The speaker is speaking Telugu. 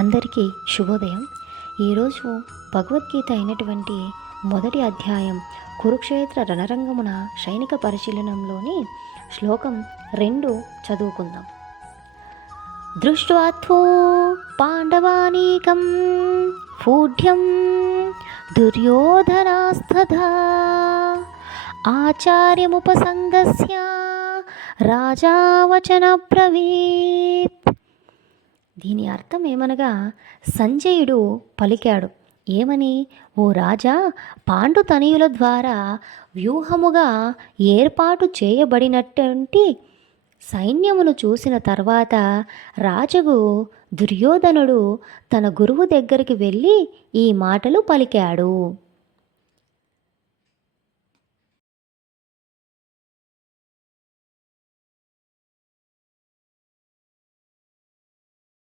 అందరికీ శుభోదయం. ఈరోజు భగవద్గీత అయినటువంటి మొదటి అధ్యాయం కురుక్షేత్ర రణరంగమున సైనిక పరిశీలనంలోని శ్లోకం 2 చదువుకుందాం. దృష్ట్వాత్వో పాండవానీకం ఫూఢ్యం దుర్యోధనాస్తథా ఆచార్యముపసంగస్య రాజా వచన బ్రవీత్. దీని అర్థం ఏమనగా, సంజయుడు పలికాడు ఏమని, ఓ రాజా, పాండుతనయుల ద్వారా వ్యూహముగా ఏర్పాటు చేయబడినటువంటి సైన్యమును చూసిన తర్వాత రాజగు దుర్యోధనుడు తన గురువు దగ్గరికి వెళ్ళి ఈ మాటలు పలికాడు.